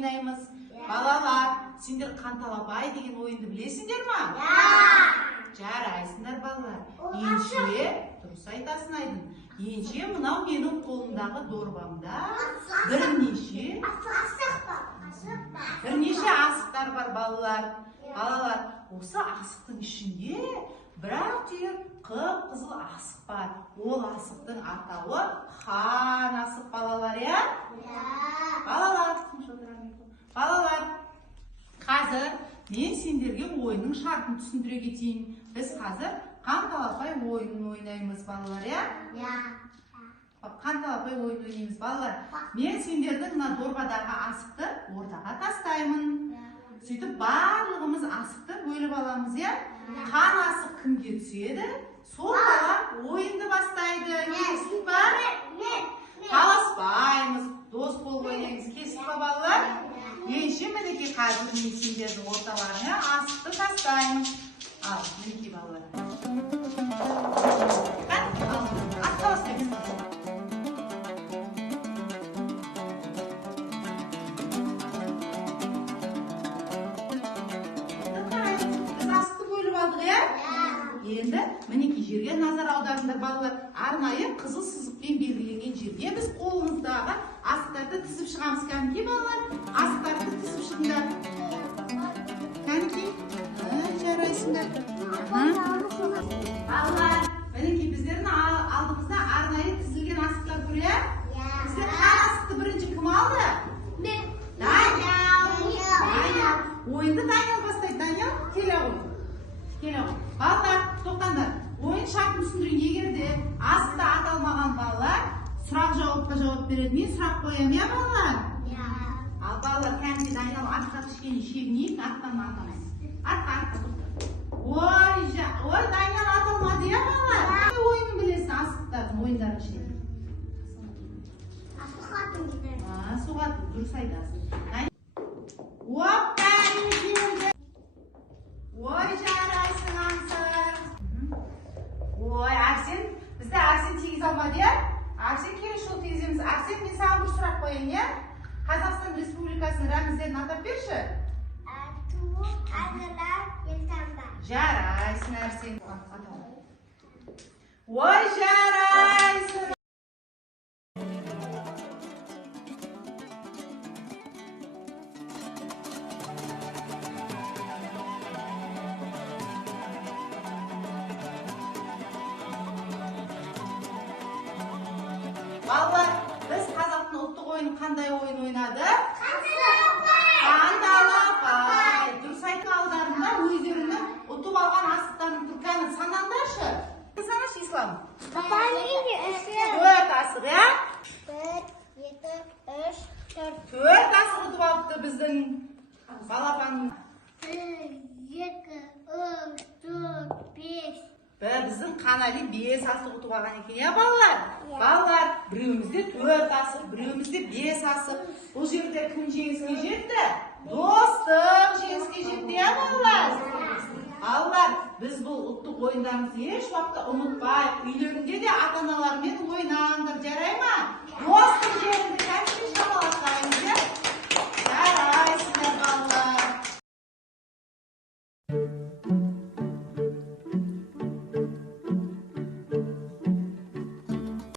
ойнаймыз. Балалар, сендер қанталапай деген ойынды білесіңдер ма? Жарайсыңдар балалар. Енше, дұрыс айтасың Айдын. Енше мынау менің қолымдағы дорбамда бірнеше асықтар бар балалар. Балалар, осы асықтың ішінде бірақ түйір қып-қызыл асық бар. Ол асықтың атауы хан асық балалар, я? Балалар, қазір мен сендерге ойынның шартын түсіндіре кетейін. Біз қазір қанталапай ойынын ойнаймыз балалар, я? Қанталапай ойын ойнаймыз балалар. Мен сендердің мына дорбадағы асықты ортаға тастаймын. Сөйтіп барлығымыз асықты бөліп аламыз, я? Қан асық кімге түседі? Сол бала ойынды бастайды. Келісіп ба? Таласпаймыз, дос болып ойнаймыз. Келісіп ба балалар? Енше мінекей қазір мен сендердің орталарына асықты тастаймын. Ал, мінекей балалар. Енді мінекей жерге назар аударыңдар балалар. Арнайы қызыл сызықпен белгіленген жерге біз қолымыздағы асықтарды тізіп шығамыз. Кәнекей балалар, асықтарды тізіп шығыңдар. Кәнекей, жарайсыңдар. Балалар, мінекей біздердің алдымызда арнайы тізілген асықтар тұр, я? Біздер қай асықты бірінші кім алды? Даниял. Ойынды Даниял бастайды. Даниял, келе ғой. Балалар, тоқтаңдар. Ойын шартын түсіндірейін. Егер де асықта аталмаған балалар сұрақ жауапқа жауап береді. Мен сұрақ қоямын, я балалар? Ал балалар, кәнекей Даниял артқа кішкене шегінейік, арттан атамайыз. Артқа тоқтар. Ой, Даниял аталмады, я балалар? Ойынын білесің, асықтардың ойындарын ішінде. Суғатын, дұрыс айтасың. Ой, жарайсың Аңсар. Ой, Арсен, бізді Арсен тегіз алмады, я? Арсен келесі жолы тегіземіз. Арсен, мен саған бір сұрақ қояйын, я? Қазақстан Республикасының рәміздерін атап берші. Жарайсың, Арсен. Ой, жарайсың. Балалар, біз қазақтың ұлттық ойыны қандай ойын ойнады? Қанталапай. Дұрыс айтқан алдарында өздерінің ұтып алған асықтарын түркәнін санаңдаршы. Санашы, Ислам. 4 асық, я? 1, 2, 3, 4. 4 асық ұтып алыпты біздің балапанның. 1, 2, 3, 4, 5. Біздің Қанали 5 асық ұтып алған екен, я балалар? Балалар, біреуімізде 4 асық, біреуімізде 5 асық. Бұл жерде кім жеңіске жетті? Достық жеңіске жетті, я балалар? Балалар, біз бұл ұлттық ойындарымызды еш уақытта ұмытпайық. Үйлерінде де ата-аналармен ойнаңдар, жарай ма?